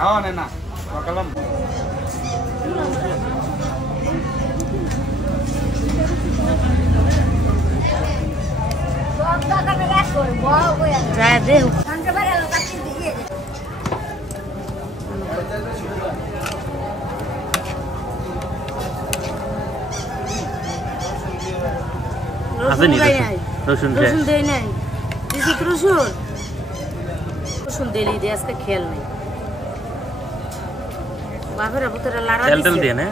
Hawa nena, makalam. রসুন দেয় নাই রসুন দিলি দিয়ে আজকে খেয়াল নেই বাপের ভিতরে লাড়া দিয়ে না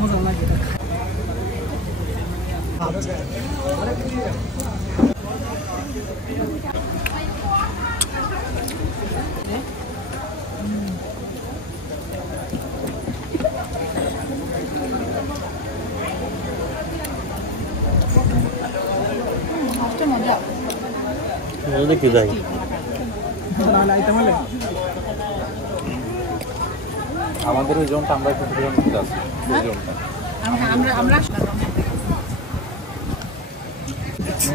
মজা লাগে দেখি যাই আমাদের ওই জোনটা আমরা একটু আছি ওই জোনটা আমরা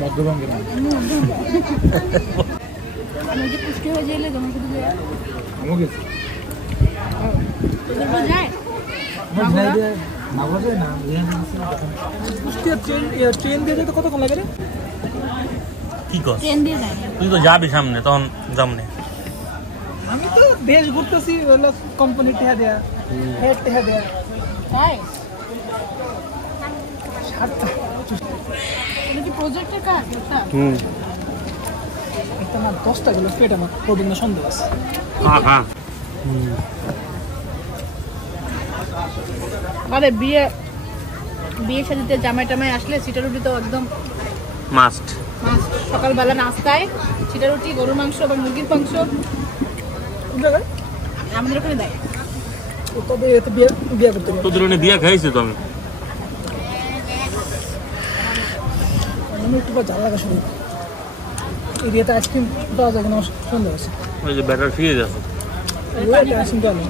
মধ্যবঙ্গের পুষ্টি হয়ে যাইলে জমা শুধু আমাকে ট্রেন দিয়ে যেতে কতক্ষণ লাগে রে কি কর তুই তো যাবি সামনে তখন যামনে আমি তো দেশ ঘুরতেছি কোম্পানি টেহা দেয়া হেড টেহা দেয়া তাই 7টা এটা কি প্রজেক্টের কাজ এটা একটা না 10টা গেল পেট আমার প্রবলেম না সন্দেহ আছে হ্যাঁ আরে বিয়ে শাদিতে জামাই টামাই আসলে চিটা রুটি তো একদম মাস্ট সকালবেলা নাস্তায় চিটা রুটি গরুর মাংস বা মুরগির মাংস আমাদের ওখানে দেয় তবে এতে বিয়ে করতে তোদের ওখানে বিয়ে খাইছি তো আমি একটু ঝাল লাগা শুরু এরিয়াতে আইসক্রিম পাওয়া যায় কিনা সন্দেহ আছে ওই যে ব্যাটার ফিরে যাচ্ছে আইসক্রিম পাওয়া নেই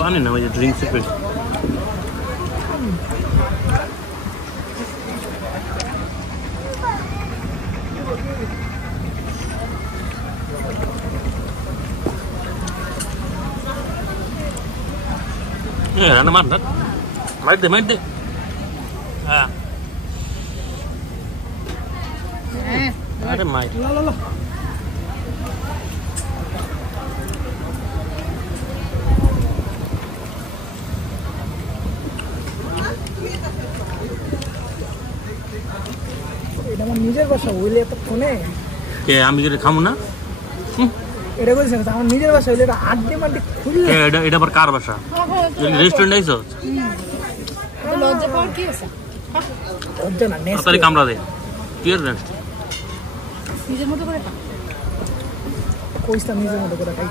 পানি না ওই যে ড্রিঙ্কস এর রান্না মার দে হ্যাঁ আরে মাই এটা আমার নিজের বাসা হইলে এতক্ষণে আমি যেটা খাবো না এটা বলছি না আমার নিজের বাসা হইলে এটা আড্ডে মাড্ডে খুললে এটা আবার কার বাসা রেস্টুরেন্ট আইছো লজ্জা পাওয়ার কি আছে লজ্জা না তাড়াতাড়ি কামড়া দে কি আর নিজের মতো করে খা কইস্তা নিজের মতো করে খাই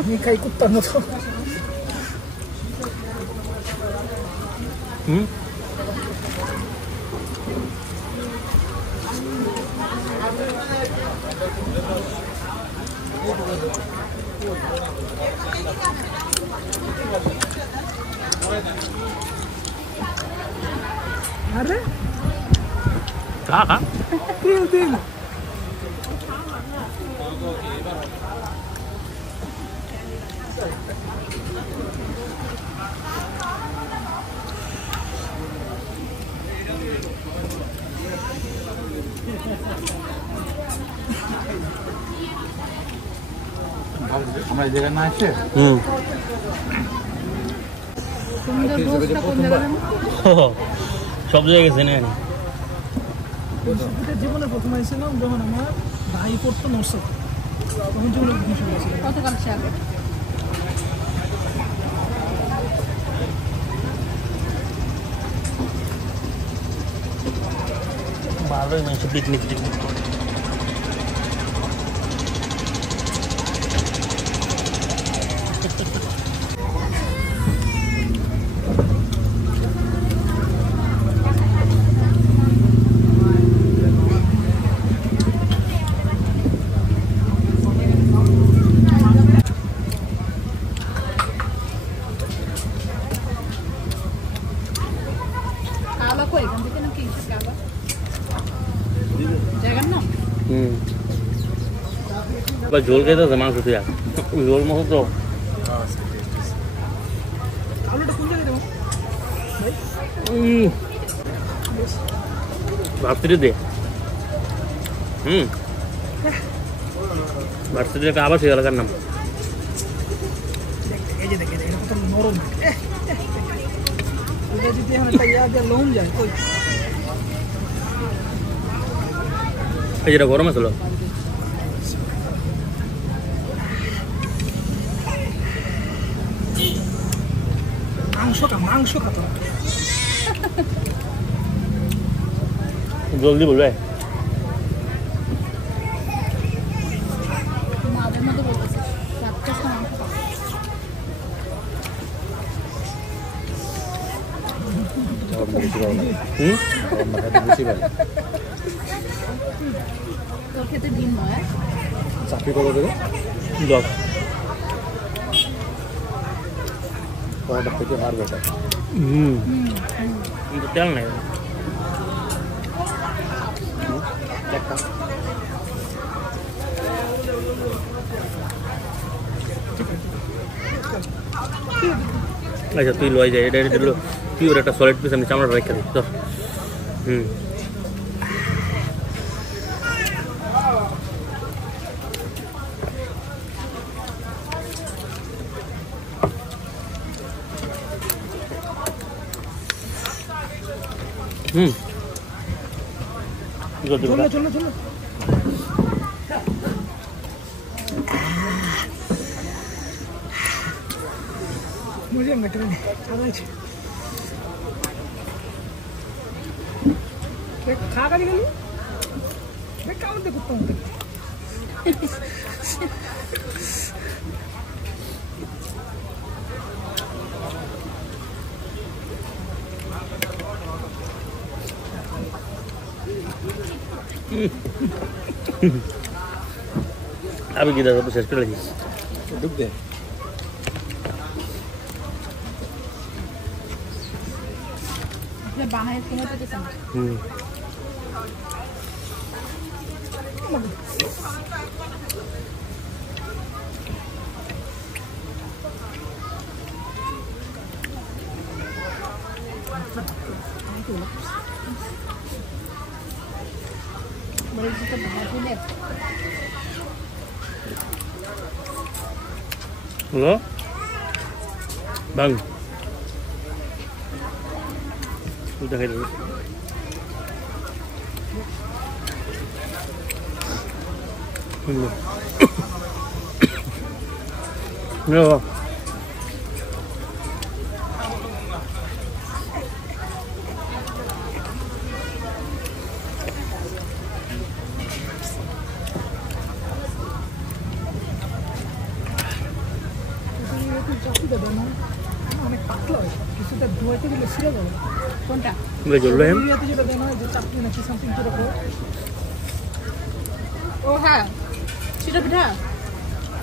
আমি খাই কুত্তার মতো আরে খা দিন আমরা জায়গা না আসে সব জায়গায় গেছে না জীবনে প্রথম আইছিলাম যখন আমার ভাই পড়তো নর্সারি তখন জীবনে কতকাল সে আগে ভালোই মানুষ পিকনিক টিকনিক করে। খাওয়া কই এখান থেকে নাকি খাওয়া জায়গার নাম বা ঝোল খেতে মাংস তুই আর ঝোল মতো তো আলুটা কোন জায়গায় দেবো ভাবতে দে ভাবতে দিয়ে আবার সে এলাকার নাম এই যে দেখে এটা কত নরম এটা যদি এখন একটা ইয়া দিয়ে লোম যায় কই এই যেটা গরম আসলো মাংস খাতো জলদি বলবে মাদের মতো বলতেছে রাতটা মাংস খাবো তোর খেতে ডিম নয় চাকরি কত দেবে 10 পরোটা থেকে আর বেটার কিন্তু তেল নেই একটা আচ্ছা তুই লয় যায় এটা দিল পিওর একটা সলিড পিস আমি চামড়াটা রেখে দিই তো চলো मुझे मटर नहीं खा कर निकलू मैं काम दे कुत्ता हूँ अभी किधर तो शेष कर लीजिए डूब दे বানায় তোমার তো কিছু Hello? Bang. Udah kayak dulu. Ya. অনেক পাতলা হয় কিছুটা ধোয়াইতে গেলে ছিঁড়ে যাবে কোনটা Udah jauh lah ya. ইন্ডিয়াতে যেটা দেয় না যে চাটনি নাকি সামথিং যেরকম ও হ্যাঁ সেটা পিঠা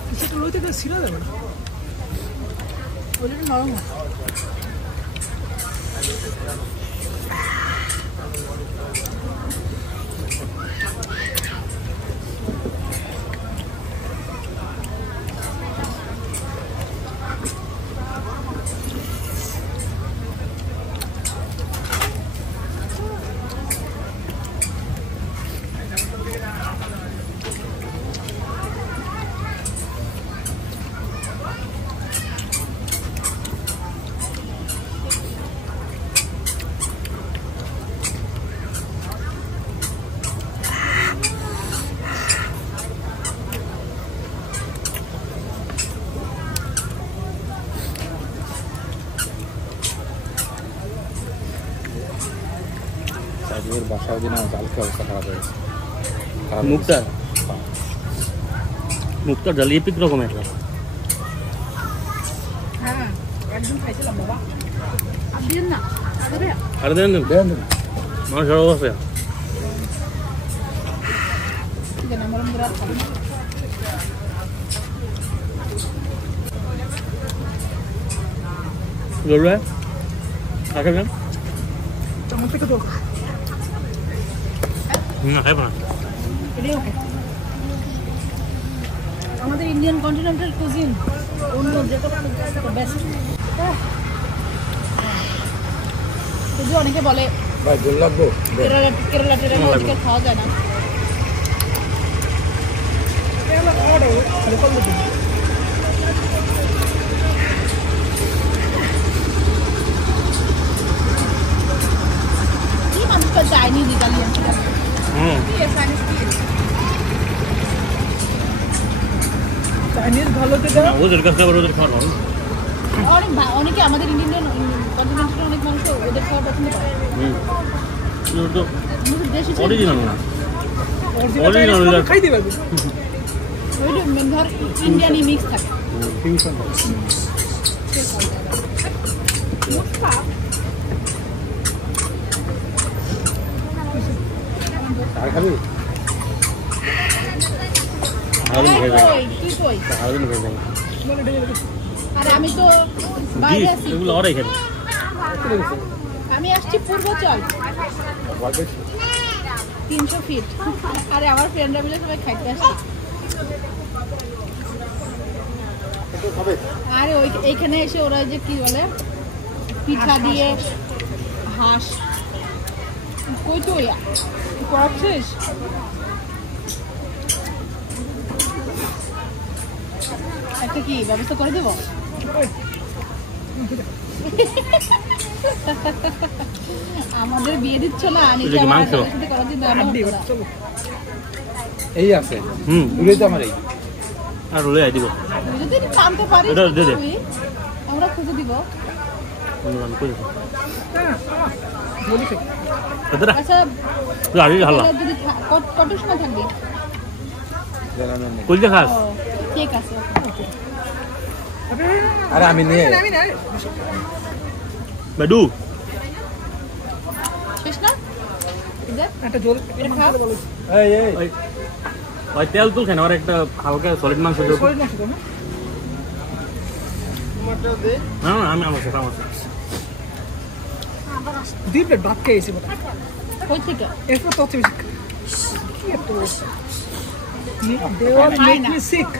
কিছুটা লইতে গেলে ছিঁড়ে যাবে ওটা নরম হয় সারাদিন আমার জালকে অবস্থা খারাপ হয়ে গেছে। মুক্তার মুক্তার জাল এপিক রকমের হ্যাঁ একদম খাইছিলাম বাবা আর দিন না আরে আরে দেন দেন মানুষ আরো আছে কেন আমার মুরা খাবো না জরুরি আচ্ছা দেন চামচ থেকে তো না খাইব না এটাই ওকে আমাদের ইন্ডিয়ান কন্টিনেন্টাল কুজিন অন্য যে কোনো বেস্ট যদিও অনেকে বলে ভাই জল লাগবো কেরালা টেরালা খাওয়া যায় না কি মানুষটা চাইনিজ ইটালিয়ান হুম চাইনিজ ভালো খেতে ওদের কাছে আবার ওদের খাওয়া ভালো অনেকে আমাদের ইন্ডিয়ান কন্টিনেন্টাল অনেক মানুষ ওদের খাওয়া পছন্দ করে হুম তো আমাদের দেশি অরিজিনাল না অরিজিনাল খাই দিবে ওই ধর ইন্ডিয়ানি মিক্স থাকে ফিউশন আর খাবি সারাদিন খেয়ে যাই কি কই সারাদিন খেয়ে যাই আরে আমি তো বাইরে আছি এগুলো অরাই খেতে আমি আসছি পূর্বাচল 300 ফিট আরে আমার ফ্রেন্ডরা মিলে সবাই খাইতে আসে আরে ওই এইখানে এসে ওরা যে কি বলে পিঠা দিয়ে হাঁস কই তো করছিস একটা কি ব্যবস্থা করে দেবো আমাদের বিয়ে দিচ্ছ না এটা কি মাংস? এই আছে হুম দূরে তো আমার এই আর রোলে আই দিব যদি টানতে পারিস এটা দে দে। তুই, আমরা খুঁজে দিব আমি কই বলি খাই এতটা আচ্ছা গাড়ি হালা তাহলে যদি কত সময় থাকবি জানানো নেই। কই দেখাস ও ঠিক আছে আরে আমি নিয়ে আমি না বেডু শেষ না দেখ একটা জল এটা খাও এই এই ওই ওই তেল তুল খান আর একটা হালকা সলিড মাংস দেবো সলিড মাংস তো না না না আমি আমার সাথে আমার সাথে। দুই প্লেট ভাত খেয়েছি বলে কই থেকে এরপর তো হচ্ছে বেশি কি এত দেওয়াল খাই মেক না। মি সিক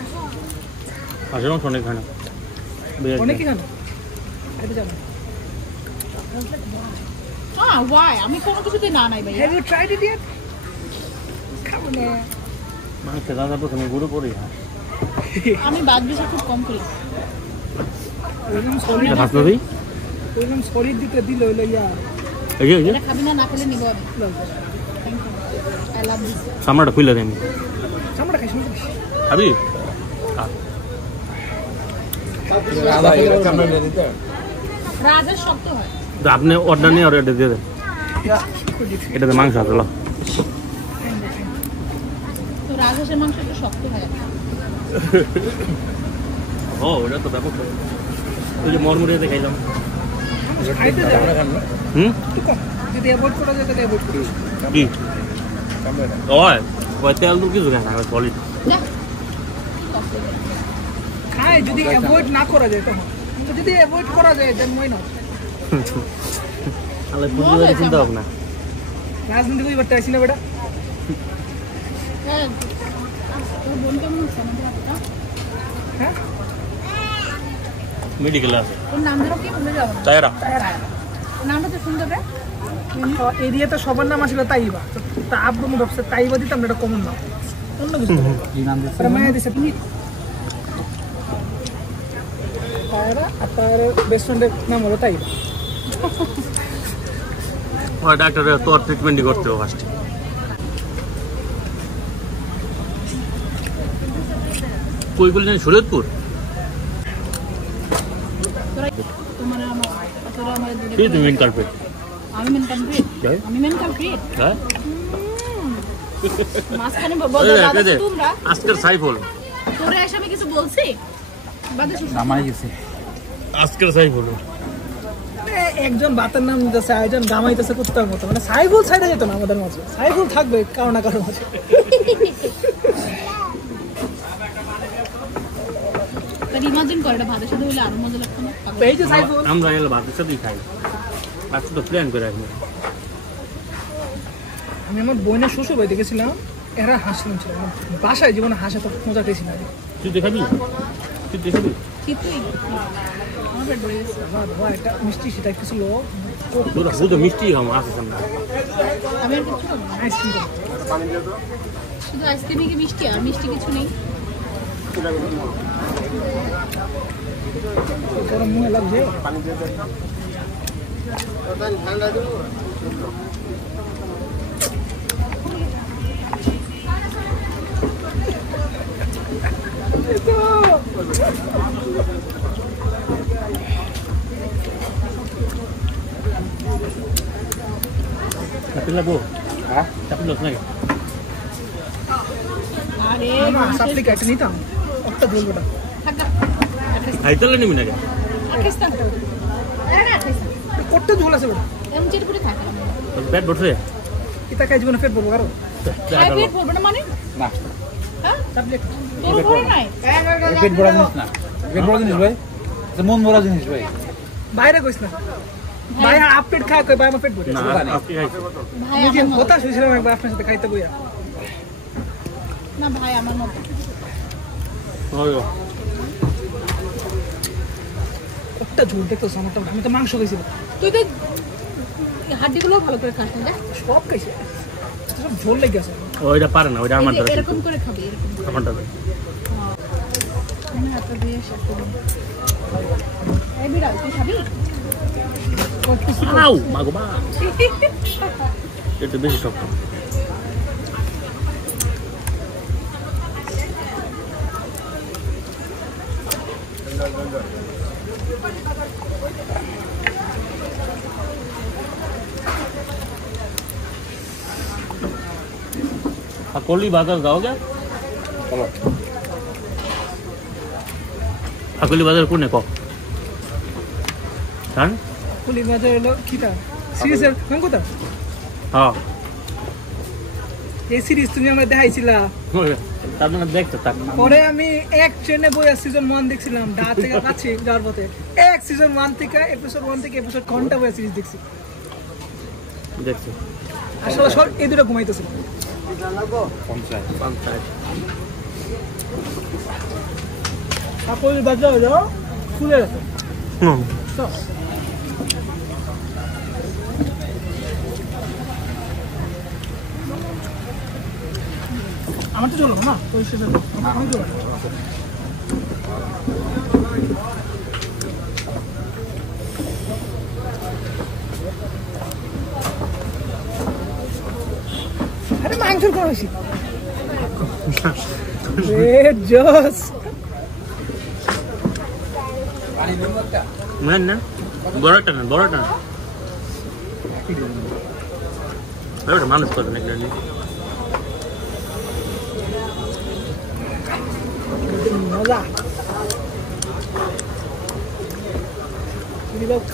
হাঁসের মাংস অনেক খায় না অনেকই খানো এটা জানো ওয়াই আমি কোনো কিছুতে না নাই ভাই have you tried it yet খাবো না মাংস দাদা প্রথমে গুঁড়ো করি আমি বাদ বিষয় খুব কম করি ওইরকম সলিড হাত দিই ওইরকম সলিড দিতে দিল হইলো ইয়া এই যে এটা খাবি না না খেলে নিব আমি thank you I love this সামনাটা খুলে দেয় আমি চামড়া খাইছি না খাবি আদা খেলে চামড়া নিয়ে দিতে রাজার শক্ত হয় তো আপনি অর্ডার নিয়ে আর এটা দিয়ে দেন এটাতে মাংস আছে লো। তো রাজহাঁসের মাংস একটু শক্ত হয় ও ওটা তো ব্যাপক ওই যে মরমুড়িয়াতে খাইলাম খাইতে যাও চামড়া খান না হুম একটু কম যদি অ্যাভয়েড করা যায় তাহলে অ্যাভয়েড করি কি চামড়া না ওই ওই তেল তো কিছু খায় না সলিড যা খায় যদি অ্যাভয়েড না করা যায় তখন কিন্তু যদি অ্যাভয়েড করা যায় দেন ওই না তাহলে পুঁজি চিন্তা হোক না রাজনীতি কই করতে আসি না বেটা হ্যাঁ তোর বোন কেমন আছে আমাদের বাচ্চা হ্যাঁ মেডিকেল আছে ওর নাম ধরো কি ভুলে যাবো না তাইরা নামটা তো সুন্দর রে এরিয়াতে সবার নাম আসলে তাইবা তা আব্বু মু ভাবছে তাইবা দিতাম না, এটা কমন নাম অন্য কিছু কি নাম দিচ্ছে আর মায়া দিছে তুমি তাইরা আর তার বেস্ট ফ্রেন্ডের নাম হলো তাইবা ওই ডাক্তারের তোর ট্রিটমেন্টই করতে হবে ফার্স্টে কই বললেন শরীয়তপুর তোমার আমার তোরা আমার এই তুমি মেন কার্পেট আমি মেন কমপ্লিট আমি মেন কমপ্লিট হ্যাঁ মাঝখানে বলবো দাদা তোমরা আজকের সাইফুল তোরে এসে আমি কিছু বলছি বাদে শুন নামাই গেছে আজকের সাইফুল একজন বাতের নাম নিতেছে আরেকজন গামাইতেছে কুত্তার মতো মানে সাইফুল সাইডে যেত না আমাদের মাঝে সাইফুল থাকবে কারো না কারোর মাঝে তার ইমাজিন করে এটা ভাতের সাথে হইলে আরো মজা লাগতো না তো এই যে সাইফুল আমরা এলে ভাতের সাথেই খাই আজকে তো প্ল্যান করে রাখবো আমি আমার বোনের শ্বশুর বাড়িতে গেছিলাম এরা হাঁস ছিল বাসায় জীবনে হাঁস এত মজা পেয়েছি না তুই দেখাবি তুই দেখাবি শীতই আমার পেট ভরে গেছে বাবা একটা মিষ্টি সেটা একটু ছিল শুধু মিষ্টি খাবো আসে সামনে আমি আর কিছু খাবো না। আইসক্রিম শুধু আইসক্রিমে কি মিষ্টি আর মিষ্টি কিছু নেই গরম মুখে লাগছে চাপিল লাগবো হ্যাঁ চাপিল লোক নাকি আরে সাপলি কেটে নিতাম একটা ধরবো না থাকা খাইতে নিবি নাকি পাকিস্তান কটটা ঝোল আছে বেটা এমন চেট করে থাকে পেট বসে এটা খাই জীবনে পেট পড়বো কারো খাই পেট ভরবে না মানে না হ্যাঁ সাবজেক্ট তোর ভরে নাই পেট ভরা জিনিস না পেট ভরা জিনিস ভাই এটা মন ভরা জিনিস ভাই বাইরে কইস না ভাই আপ পেট খায় কই ভাই আমার পেট ভরে না আজকে খাইছি ভাই নিজে আমার মতো কথা শুনছিলাম একবার আপনার সাথে খাইতে বইয়া না ভাই আমার মতো হয় একটা ঝোল দেখতো আমারটা আমি তো মাংস খাইছি তুই তো হাড্ডিগুলো ভালো করে খাস না সব খাইছি সব ঝোল লেগে আছে ওইটা পারে না ওইটা আমার দেখ দ্বারা এরকম করে খাবি এরকম করে। আমারটা দেখ। আমি হাতটা দিয়ে শেষ করব এই বিড়াল তুই খাবি আউ মাগো মা একটু বেশি শক্ত अकोली बाजार जाओगे চলো अकोली बाजार কোনে ক হ্যাঁ পুলি বাজার হলো কিটা সিরিজের কোন কথা হ্যাঁ এই সিরিজ তুমি আমরা দেখাইছিলা তার মানে দেখতে থাক পরে আমি এক ট্রেনে বইয়া সিজন 1 দেখছিলাম ডা থেকে কাছে যাওয়ার পথে এক সিজন 1 থেকে এপিসোড 1 থেকে এপিসোড ঘন্টা বইয়া সিরিজ দেখছি দেখছি আসলে সব এই দুটো ঘুমাইতেছিল পঞ্চায়েত তারপরে বাজার হলো ফুলে গেছে হুম তো আমার তো চলো না ওই শেষে আমি চলো আরে মাংস করেছি জোস মেন না বড়টা না বড়টা না ওটা মানুষ করে না এগুলো নিয়ে। মজা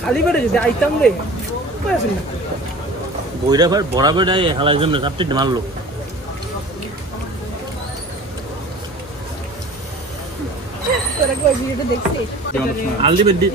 খালি পেটে যদি আইতাম রে পাইছিল না বইরা ভাই বড়া বেড়াই হালাই জন্য সাবটিট মারলো তোরা কি ওই ভিডিওটা দেখছিস আলদি বেডি